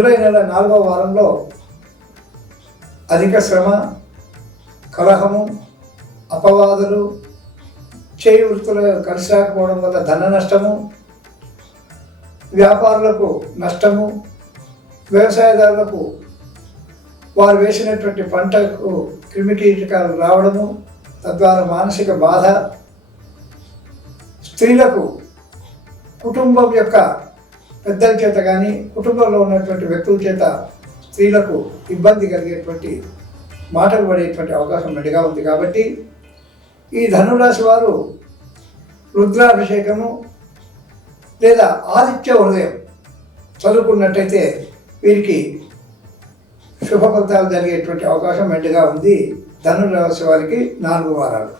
July నెల నాలుగవ వారంలో అధిక శ్రమ కలహము అపవాదులు చేయి వృత్తులు కలిసి రాకపోవడం వల్ల ధన నష్టము వ్యాపారులకు నష్టము వ్యవసాయదారులకు వారు వేసినటువంటి పంటకు క్రిమికీటకాలు రావడము తద్వారా మానసిక బాధ స్త్రీలకు కుటుంబం యొక్క పెద్దల చేత కానీ కుటుంబంలో ఉన్నటువంటి వ్యక్తుల చేత స్త్రీలకు ఇబ్బంది కలిగేటువంటి మాటలు పడేటువంటి అవకాశం మెండుగా ఉంది కాబట్టి ఈ ధనురాశి వారు రుద్రాభిషేకము లేదా ఆదిత్య హృదయం చదువుకున్నట్టయితే వీరికి శుభ ఫలితాలు జరిగేటువంటి అవకాశం మెండుగా ఉంది. ధనురాశి వారికి నాలుగు వారాలు.